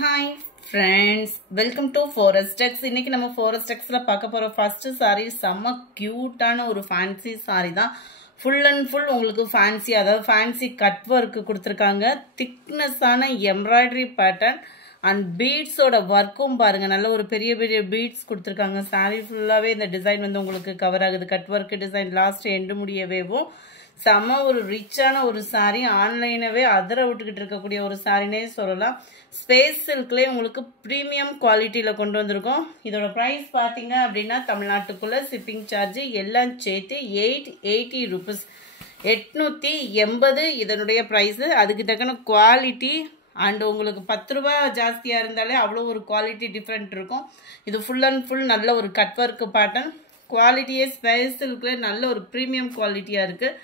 Hi friends, welcome to Forestex. இன்னைக்கு நம்ம Forestexல பார்க்க போற first saree செம்ம கியூட்டான ஒரு fancy saree தான். Full and full உங்களுக்கு fancy, அதாவது fancy cut work கொடுத்திருக்காங்க. Thickness ஆன embroidery pattern and beads ஓட வர்க்கும் பாருங்க. நல்ல ஒரு பெரிய பெரிய beads கொடுத்திருக்காங்க. saree ஃபுல்லாவே இந்த டிசைன் வந்து உங்களுக்கு கவர் ஆகுது. cut work design last end முடியவேவும் செம்ம ஒரு ரிச்சான ஒரு saree. ஆன்லைனவே அதர விட்டுக்கிட்டு இருக்கக்கூடிய ஒரு சாரினே சொல்லலாம். ஸ்பேஸ் சில்க்லேயே உங்களுக்கு ப்ரீமியம் குவாலிட்டியில் கொண்டு வந்திருக்கோம். இதோட ப்ரைஸ் பார்த்தீங்க அப்படின்னா தமிழ்நாட்டுக்குள்ளே ஷிப்பிங் சார்ஜ் எல்லாம் சேர்த்து 880 rupees, 880 இதனுடைய ப்ரைஸு. அதுக்கு தக்கன குவாலிட்டி அண்ட் உங்களுக்கு 10 ரூபா ஜாஸ்தியாக இருந்தாலே அவ்வளோ ஒரு குவாலிட்டி டிஃப்ரெண்ட் இருக்கும். இது ஃபுல் அண்ட் ஃபுல் நல்ல ஒரு கட் ஒர்க் பேட்டர்ன். குவாலிட்டியே ஸ்பேஸ் சில்க்லேயே நல்ல ஒரு ப்ரீமியம் குவாலிட்டியாக இருக்குது.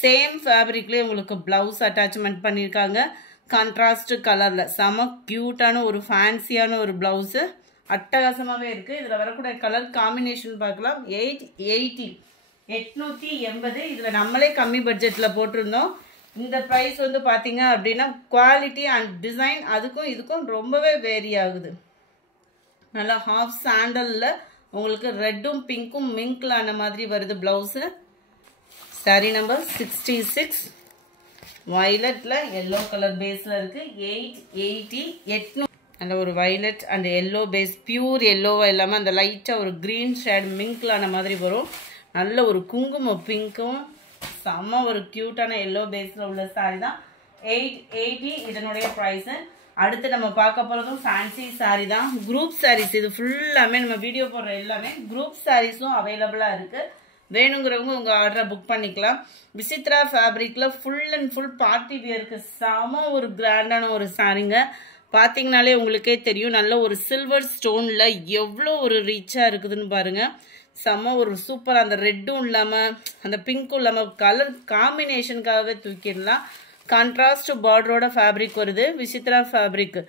சேம் ஃபேப்ரிக்லேயே உங்களுக்கு ப்ளவுஸ் அட்டாச்மெண்ட் பண்ணியிருக்காங்க. கான்ட்ராஸ்ட் கலரில் செம க்யூட்டான ஒரு ஃபேன்சியான ஒரு ப்ளவுஸு அட்டகாசமாகவே இருக்குது. இதில் வரக்கூடிய கலர் காம்பினேஷன் பார்க்கலாம். 880. இதில் நம்மளே கம்மி பட்ஜெட்டில் போட்டிருந்தோம். இந்த ப்ரைஸ் வந்து பார்த்தீங்க அப்படின்னா குவாலிட்டி அண்ட் டிசைன் அதுக்கும் இதுக்கும் ரொம்பவே வேரி ஆகுது. நல்லா ஹாஃப் சாண்டலில் உங்களுக்கு ரெட்டும் பிங்க்கும் மிங்க்ல ஆன மாதிரி வருது ப்ளவுஸு. சாரி நம்பர் 66 வயலட்ல எல்லோ கலர் பேஸ்ல இருக்கு. 880 அந்த ஒரு violet and yellow base, pure எல்லோவா இல்லாமல் அந்த லைட்டாக ஒரு க்ரீன் ஷேட் மிங்க்லான மாதிரி வரும். நல்ல ஒரு குங்குமம் பிங்க்கும் செம்ம ஒரு க்யூட்டான எல்லோ பேஸில் உள்ள சாரி தான். 880 இதனுடைய ப்ரைஸு. அடுத்து நம்ம பார்க்க போகிறதும் ஃபேன்சி சாரி தான். குரூப் சாரீஸ் இது ஃபுல்லாமே நம்ம வீடியோ போடுற எல்லாமே குரூப் சாரீஸும் அவைலபிளாக இருக்குது. வேணுங்கிறவங்க உங்கள் ஆர்டரை புக் பண்ணிக்கலாம். விசித்ரா ஃபேப்ரிக்கில் ஃபுல் அண்ட் ஃபுல் பார்ட்டி வியருக்கு செம ஒரு கிராண்டான ஒரு சாரீங்க. பார்த்தீங்கனாலே உங்களுக்கே தெரியும் நல்ல ஒரு சில்வர் ஸ்டோனில் எவ்வளோ ஒரு ரிச்சாக இருக்குதுன்னு பாருங்கள். செம்ம ஒரு சூப்பர். அந்த ரெட்டும் இல்லாமல் அந்த பிங்க்கும் இல்லாமல் கலர் காம்பினேஷனுக்காகவே தூக்கிடலாம். கான்ட்ராஸ்ட் பார்டரோட ஃபேப்ரிக் வருது. விசித்ரா ஃபேப்ரிக்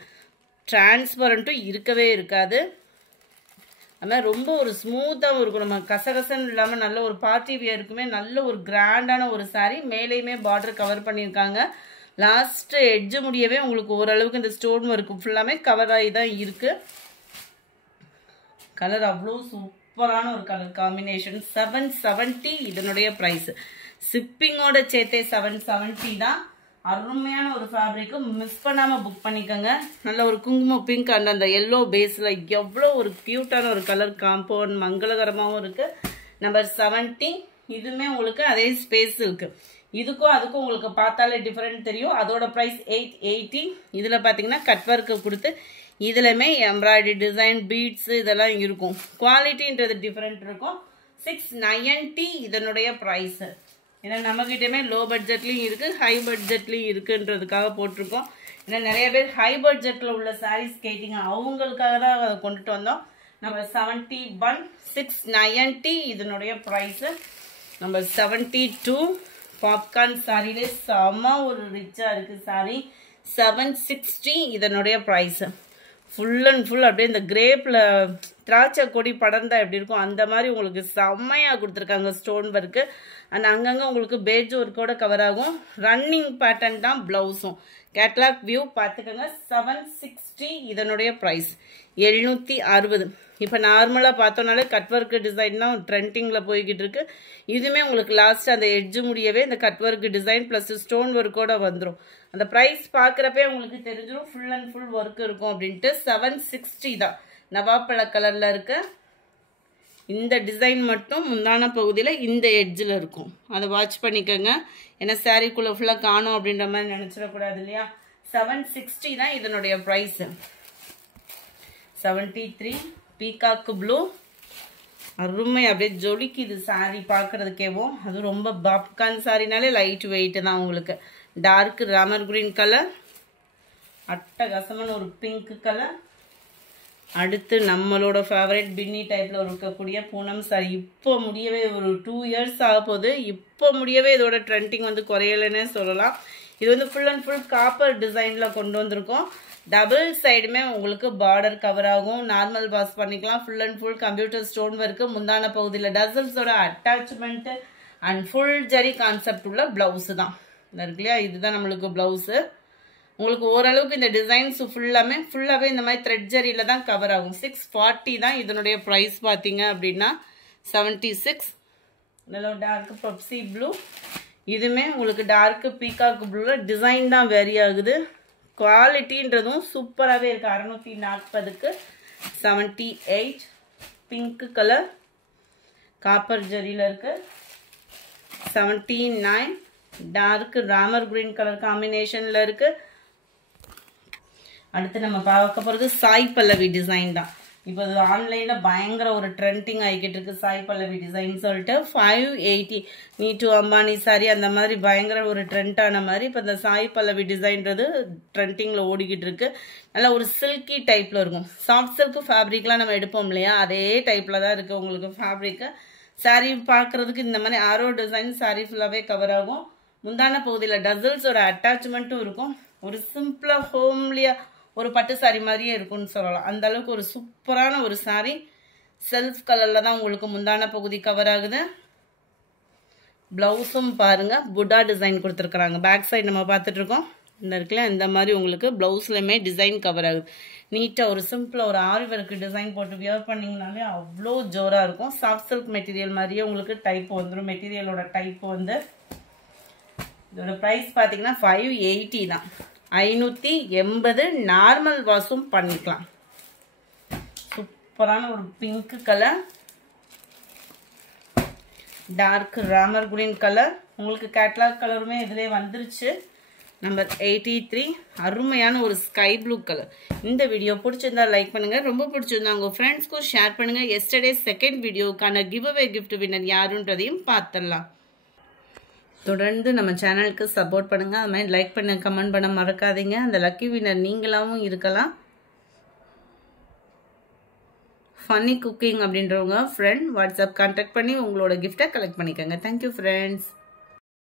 டிரான்ஸ்பரண்ட்டும் இருக்கவே இருக்காது. அதுமாதிரி ரொம்ப ஒரு ஸ்மூத்தாகவும் இருக்கும். நம்ம கசகசன்னு இல்லாமல் நல்ல ஒரு பார்ட்டி வியருக்குமே நல்ல ஒரு கிராண்டான ஒரு சாரீ. மேலேயுமே பார்டர் கவர் பண்ணியிருக்காங்க. லாஸ்ட் எட்ஜு முடியவே உங்களுக்கு ஓரளவுக்கு இந்த ஸ்டோன் ஒர்க்கு ஃபுல்லாமே கவர் ஆகி தான் இருக்குது. கலர் அவ்வளோ சூப்பரான ஒரு கலர் காம்பினேஷன். 770 இதனுடைய ப்ரைஸ். ஷிப்பிங்கோட சேர்த்தே 770 தான். அருமையான ஒரு ஃபேப்ரிக்கு மிஸ் பண்ணாமல் புக் பண்ணிக்கோங்க. நல்ல ஒரு குங்குமம் பிங்க் அண்ட் அந்த எல்லோ பேஸில் எவ்வளோ ஒரு க்யூட்டான ஒரு கலர் காம்பவுண்ட் மங்களகரமாகவும் இருக்குது. நம்பர் 70 இதுவுமே உங்களுக்கு அதே ஸ்பேஸ் இருக்குது. இதுக்கும் அதுக்கும் உங்களுக்கு பார்த்தாலே டிஃப்ரெண்ட் தெரியும். அதோட ப்ரைஸ் 880. இதில் பார்த்தீங்கன்னா கட் ஒர்க்கு கொடுத்து இதுலையுமே எம்ப்ராய்டரி டிசைன் பீட்ஸு இதெல்லாம் இருக்கும். குவாலிட்டின்றது டிஃப்ரெண்ட் இருக்கும். 690 இதனுடைய ப்ரைஸு. ஏன்னா நம்மக்கிட்டேயுமே லோ பட்ஜெட்லேயும் இருக்குது ஹை பட்ஜெட்லேயும் இருக்குன்றதுக்காக போட்டிருக்கோம். ஏன்னா நிறைய பேர் ஹை பட்ஜெட்டில் உள்ள சாரீஸ் கேட்டிங்க, அவங்களுக்காக தான் அதை கொண்டுட்டு வந்தோம். நம்பர் 71 690 இதனுடைய ப்ரைஸு. நம்பர் 72 பாப்கார்ன் சாரிலே செம்ம ஒரு ரிச்சாக இருக்குது சாரி. 760 இதனுடைய ப்ரைஸு. ஃபுல் அண்ட் ஃபுல் அப்படியே இந்த கிரேப்பில் திராட்சை கொடி படர்ந்தா எப்படி இருக்கும் அந்த மாதிரி உங்களுக்கு செம்மையாக கொடுத்துருக்காங்க ஸ்டோன் ஒர்க்கு. அண்ட் அங்கங்கே உங்களுக்கு பேஜ் ஒர்க்கோட கவர் ஆகும். ரன்னிங் பேட்டர்ன் தான் ப்ளவுஸும். கேட்லாக் வியூ பார்த்துக்கோங்க. 760 இதனுடைய ப்ரைஸ். 760. இப்போ நார்மலாக பார்த்தோன்னாலே கட் ஒர்க்கு டிசைன் தான் ட்ரெண்டிங்கில் போய்கிட்டு இருக்கு. இதுவுமே உங்களுக்கு லாஸ்ட் அந்த எட்ஜு முடியவே இந்த cut work design plus stone ஒர்க்கோட வந்துடும். அந்த ப்ரைஸ் பார்க்குறப்பே உங்களுக்கு தெரிஞ்சிடும் ஃபுல் அண்ட் ஃபுல் ஒர்க் இருக்கும் அப்படின்ட்டு. 760 தான். நவாப்பழ கலரில் இருக்க இந்த டிசைன் மட்டும் முந்தான பகுதியில் இந்த எட்ஜில் இருக்கும். அதை வாட்ச் பண்ணிக்கோங்க. ஏன்னா சாரீக்குள்ளே ஃபுல்லாக காணும் அப்படின்ற மாதிரி நினச்சிடக்கூடாது இல்லையா. 760 தான் இதனுடைய ப்ரைஸு. 73 பீகாக்கு ப்ளூ அருமை அப்படியே ஜொலிக்குது சாரீ பார்க்குறதுக்கேவும். அது ரொம்ப பாப்கார்ன் சாரினாலே லைட் வெயிட்டு தான். உங்களுக்கு டார்க் ராமர் கிரீன் கலர், அட்டகாசமான ஒரு பிங்க் கலர். அடுத்து நம்மளோட ஃபேவரட் பின்னி டைப்பில் இருக்கக்கூடிய பூனம் சாரி. இப்போ முடியவே ஒரு 2 years ஆக போகுது. இப்போ முடியவே இதோட ட்ரெண்டிங் வந்து குறையலைன்னே சொல்லலாம். இது வந்து ஃபுல் அண்ட் ஃபுல் காப்பர் டிசைனில் கொண்டு வந்திருக்கோம். டபுள் சைடுமே உங்களுக்கு பார்டர் கவர் ஆகும். நார்மல் வாஷ் பண்ணிக்கலாம். Full and full computer stone work. முந்தான பகுதியில் டசல்ஸோட attachment and full zari concept உள்ள ப்ளவுஸு தான் இருக்கு இல்லையா. இதுதான் நம்மளுக்கு ப்ளவுஸு. உங்களுக்கு ஓரளவுக்கு இந்த டிசைன்ஸ் ஃபுல்லாகவே இந்த மாதிரி த்ரெட் ஜரியில் தான் கவர் ஆகும். 640 தான் இதனுடைய ப்ரைஸ் பார்த்தீங்க அப்படின்னா. 76 நல்ல டார்க் பெப்சி ப்ளூ. இதுவுமே உங்களுக்கு டார்க் பீகாக் ப்ளூவில் டிசைன் தான் வேரி ஆகுது. குவாலிட்டின்றதும் சூப்பராகவே இருக்குது. 640க்கு 78. பிங்க் கலர் காப்பர் ஜரியில் இருக்குது. 79 டார்க் ராமர் கிரீன் கலர் காம்பினேஷனில் இருக்குது. அடுத்து நம்ம பார்க்க போகிறது சாய் பல்லவி டிசைன் தான். இப்போ அது ஆன்லைனில் பயங்கர ஒரு ட்ரெண்டிங் ஆகிக்கிட்டு இருக்கு சாய் பல்லவி டிசைன் சொல்லிட்டு. 580 நீட்டு அம்பானி சாரி அந்த மாதிரி பயங்கர ஒரு ட்ரெண்டான மாதிரி இப்போ இந்த சாய் பல்லவி டிசைன்றது ட்ரெண்டிங்கில் ஓடிக்கிட்டு இருக்கு. நல்லா ஒரு சில்கி டைப்பில் இருக்கும். சாஃப்ட் சில்க் ஃபேப்ரிக்லாம் நம்ம எடுப்போம் இல்லையா, அதே டைப்பில் தான் இருக்குது உங்களுக்கு ஃபேப்ரிக்கு. சாரீ பார்க்குறதுக்கு இந்த மாதிரி ஆரோ டிசைன் சாரீ ஃபுல்லாகவே கவர் ஆகும். முந்தான பகுதியில் டசல்ஸோட அட்டாச்மெண்ட்டும் இருக்கும். ஒரு சிம்பிளாக ஹோம்லியாக ஒரு பட்டு சாரி மாதிரியே இருக்கும்னு சொல்லலாம். அந்த அளவுக்கு ஒரு சூப்பரான ஒரு சாரி. செல்ஃப் கலரில் தான் உங்களுக்கு முந்தான பகுதி கவர் ஆகுது. ப்ளவுஸும் பாருங்கள் புட்டா டிசைன் கொடுத்துருக்குறாங்க. பேக் சைடு நம்ம பார்த்துட்ருக்கோம். இந்த இருக்குல்ல இந்த மாதிரி உங்களுக்கு ப்ளவுஸ்லையுமே டிசைன் கவர் ஆகுது. நீட்டாக ஒரு சிம்பிளாக ஒரு ஆரி ஒர்க் டிசைன் போட்டு வியர் பண்ணிங்கனாலே அவ்வளோ ஜோராக இருக்கும். சாஃப்ட் சில்க் மெட்டீரியல் மாதிரியே உங்களுக்கு டைப் வந்துடும். மெட்டீரியலோட டைப் வந்து இதோட ப்ரைஸ் பார்த்தீங்கன்னா 580 தான். 580 நார்மல் வாஷும் பண்ணிக்கலாம். சூப்பரான ஒரு pink colour, dark Ramar green colour. உங்களுக்கு கேட்லாக் கலருமே இதிலே வந்துருச்சு. நம்பர் 83 அருமையான ஒரு ஸ்கை ப்ளூ கலர். இந்த வீடியோ பிடிச்சிருந்தா லைக் பண்ணுங்க. ரொம்ப பிடிச்சிருந்தா உங்க ஃப்ரெண்ட்ஸ்க்கும் ஷேர் பண்ணுங்க. எஸ்டர்டே செகண்ட் வீடியோக்கான கிவ் அவே கிஃப்ட் வின்னர் யாருன்றதையும் பார்த்துடலாம். தொடர்ந்து நம்ம சேனலுக்கு சப்போர்ட் பண்ணுங்க. அது மாதிரி லைக் பண்ண கமெண்ட் பண்ண மறக்காதீங்க. அந்த லக்கி வின்னர் நீங்களாவும் இருக்கலாம். ஃபன்னி குக்கிங் அப்படின்றவங்க ஃப்ரெண்ட் வாட்ஸ்அப் கான்டாக்ட் பண்ணி உங்களோட கிஃப்டை கலெக்ட் பண்ணிக்கோங்க. Thank you friends.